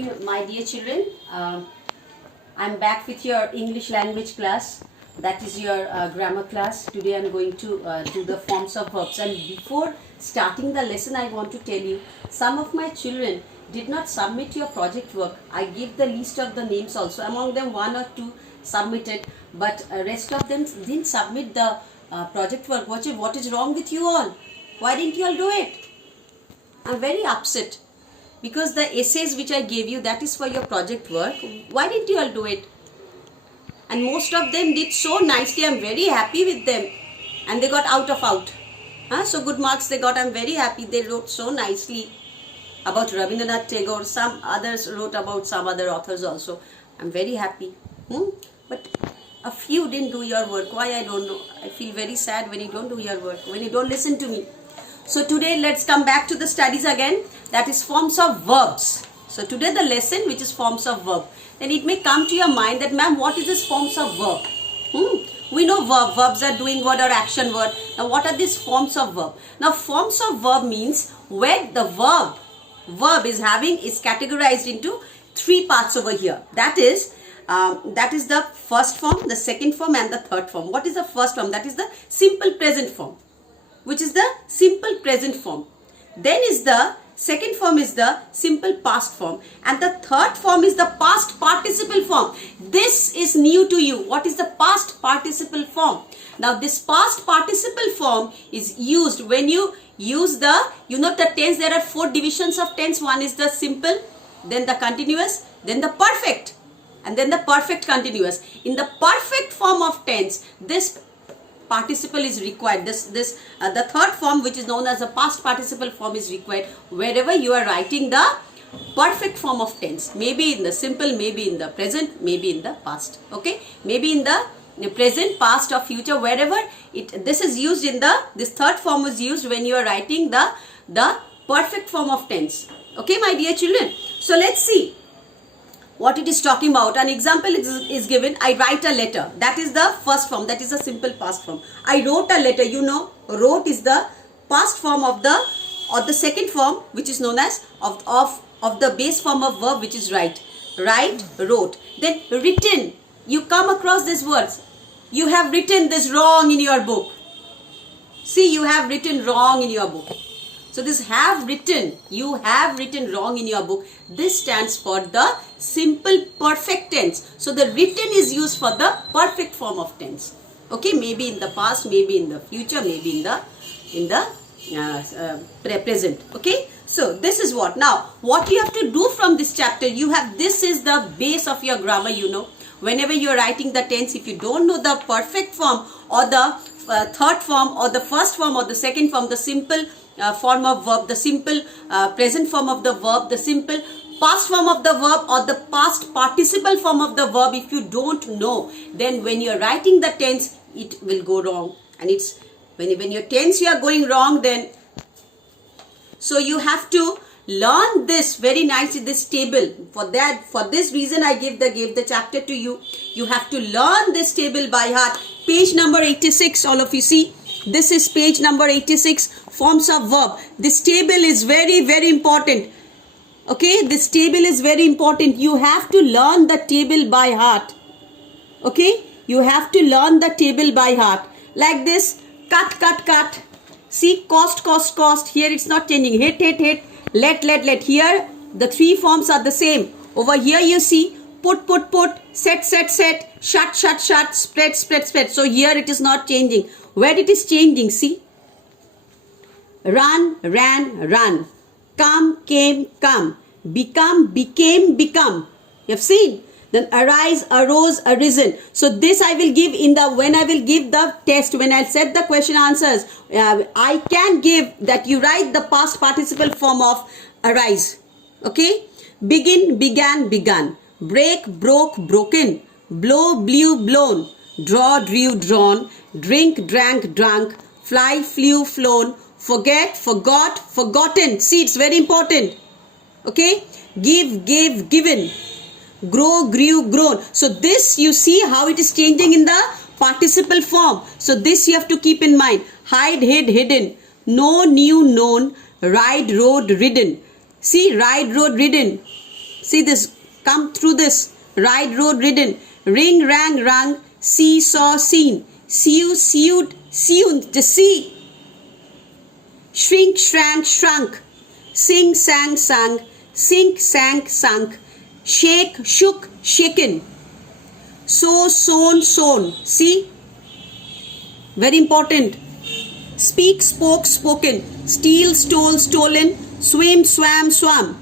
morning, my dear children. I'm back with your English language class. That is your grammar class. Today I'm going to do the forms of verbs. And before starting the lesson, I want to tell you, some of my children did not submit your project work. I give the list of the names also. Among them, one or two submitted, but rest of them didn't submit the project work. What is wrong with you all? Why didn't you all do it? I'm very upset. Because the essays which I gave you, that is for your project work. Why didn't you all do it? And most of them did so nicely. I'm very happy with them. And they got out of out. So good marks they got. I'm very happy. They wrote so nicely about Rabindranath Tagore. Some others wrote about some other authors also. I'm very happy. But a few didn't do your work. Why? I don't know. I feel very sad when you don't do your work. When you don't listen to me. So today let's come back to the studies again. That is forms of verbs. So today the lesson which is forms of verb. Then it may come to your mind that ma'am, what is this forms of verb? We know verbs are doing word or action word. Now what are these forms of verb? Now forms of verb means where the verb is categorized into three parts over here. That is the first form, the second form and the third form. What is the first form? That is the simple present form, which is the simple present form. Then is the second form is the simple past form, and the third form is the past participle form. This is new to you. What is the past participle form? Now this past participle form is used when you use the tense. There are four divisions of tense. One is the simple, then the continuous, then the perfect, and then the perfect continuous. In the perfect form of tense, this participle is required. The third form, which is known as the past participle form, is required wherever you are writing the perfect form of tense. Maybe in the simple, maybe in the present, maybe in the past. Okay, maybe in the present, past, or future. Wherever this is used in this third form is used when you are writing the perfect form of tense. Okay, my dear children. So let's see what it is talking about. An example is given. I write a letter. That is the first form. That is the simple past form. I wrote a letter. Wrote is the past form of the second form, which is known as of the base form of verb, which is write. Write, wrote. Then written. You come across these words. You have written this wrong in your book. See, you have written wrong in your book. So this you have written wrong in your book. This stands for the simple perfect tense. So the written is used for the perfect form of tense. Okay, maybe in the past, maybe in the future, maybe in the present. Okay, so this is what. Now, what you have to do from this chapter, this is the base of your grammar. Whenever you are writing the tense, if you don't know the perfect form or the third form or the first form or the second form, the simple form of verb, the simple present form of the verb, the simple past form of the verb, or the past participle form of the verb, if you don't know, then when you are writing the tense, it will go wrong. And it's when your tense you are going wrong, then so you have to learn this very nicely, this table. For this reason I gave the chapter to you. You have to learn this table by heart. Page number 86, all of you see. This is page number 86, forms of verb. This table is very, very important. Okay, this table is very important. You have to learn the table by heart. Okay, you have to learn the table by heart. Like this, cut, cut, cut. See, cost, cost, cost. Here it's not changing. Hit, hit, hit. Let. Here the three forms are the same. Over here you see put, set, shut, spread. So here it is not changing. Where it is changing, see? Run, ran, run. Come, came, come. Become, became, become. You have seen? Then arise, arose, arisen. So this I will give when I will give the test, when I set the question answers, I can give that you write the past participle form of arise. Okay? Begin, began, begun. Break, broke, broken. Blow, blew, blown. Draw, drew, drawn. Drink, drank, drunk. Fly, flew, flown. Forget, forgot, forgotten. See, it's very important. Okay? Give, gave, given. Grow, grew, grown. So this, you see how it is changing in the participle form. So this you have to keep in mind. Hide, hid, hidden. Know, knew, known. Ride, rode, ridden. See, ride, rode, ridden. See this, come through this, ride, road, ridden, ring, rang, rung, see, saw, seen, sew, sewed, sewn, just see, shrink, shrank, shrunk, sing, sang, sung, sink, sank, sunk, shake, shook, shaken, sow, sown, sown. See, very important. Speak, spoke, spoken, steal, stole, stolen, swim, swam, swam,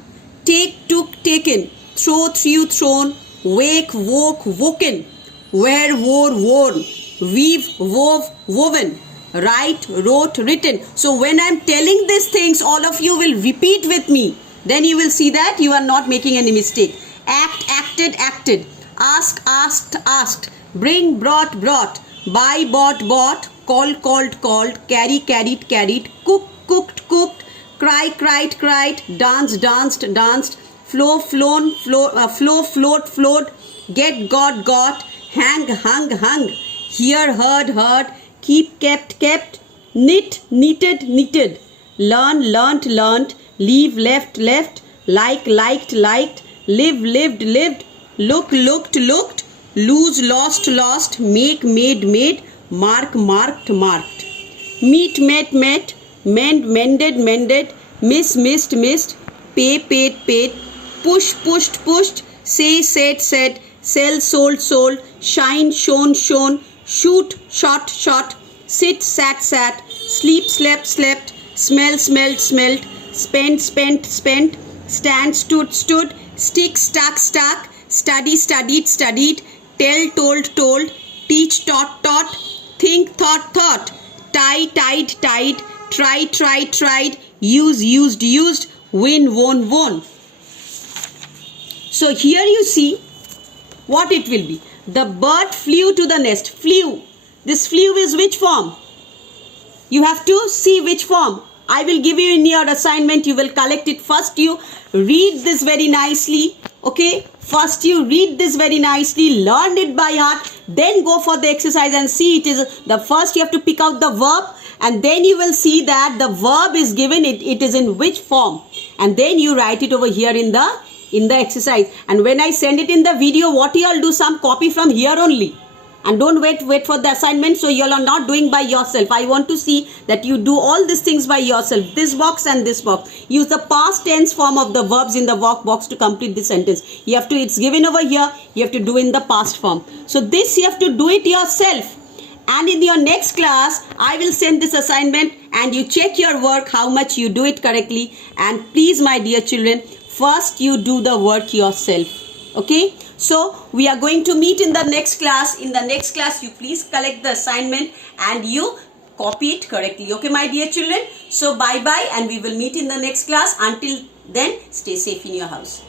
take, took, taken, throw, threw, thrown, wake, woke, woken, wear, wore, worn, weave, wove, woven, write, wrote, written. So when I'm telling these things, all of you will repeat with me. Then you will see that you are not making any mistake. Act, acted, acted, ask, asked, asked, bring, brought, brought, buy, bought, bought, call, called, called, carry, carried, carried, cook, cooked, cooked, cry, cried, cried, dance, danced, danced, flow, flown, flow, float, flowed, get, got, hang, hung, hung, hear, heard, heard, keep, kept, kept, knit, knitted, knitted, learn, learnt, learnt, leave, left, left, like, liked, liked, live, lived, lived, look, looked, looked, lose, lost, lost, make, made, made, mark, marked, marked, meet, met, met, mend, mended, mended, miss, missed, missed, pay, paid, paid, push, pushed, pushed, say, said, said, sell, sold, sold, shine, shone, shone, shoot, shot, shot, sit, sat, sat, sleep, slept, slept, smell, smelled, smelt, spend, spent, spent, stand, stood, stood, stick, stuck, stuck, study, studied, studied, tell, told, told, teach, taught, taught, think, thought, thought, tie, tied, tied, try, tried, tried, use, used, used, win, won, won. So here you see what it will be. The bird flew to the nest. Flew. This flew is which form? You have to see which form. I will give you in your assignment. You will collect it. First you read this very nicely. Okay. First you read this very nicely. Learn it by heart. Then go for the exercise and see it is the first you have to pick out the verb. And then you will see that the verb is given. It is in which form. And then you write it over here in the exercise. And when I send it in the video, what you all do, some copy from here only. And don't wait for the assignment. So you all are not doing by yourself. I want to see that you do all these things by yourself. This box and this box. Use the past tense form of the verbs in the work box to complete the sentence. You have to, it's given over here. You have to do in the past form. So this you have to do it yourself. And in your next class, I will send this assignment and you check your work, how much you do it correctly. And please, my dear children, first you do the work yourself. Okay. So we are going to meet in the next class. In the next class, you please collect the assignment and you copy it correctly. Okay, my dear children. So bye-bye and we will meet in the next class. Until then, stay safe in your house.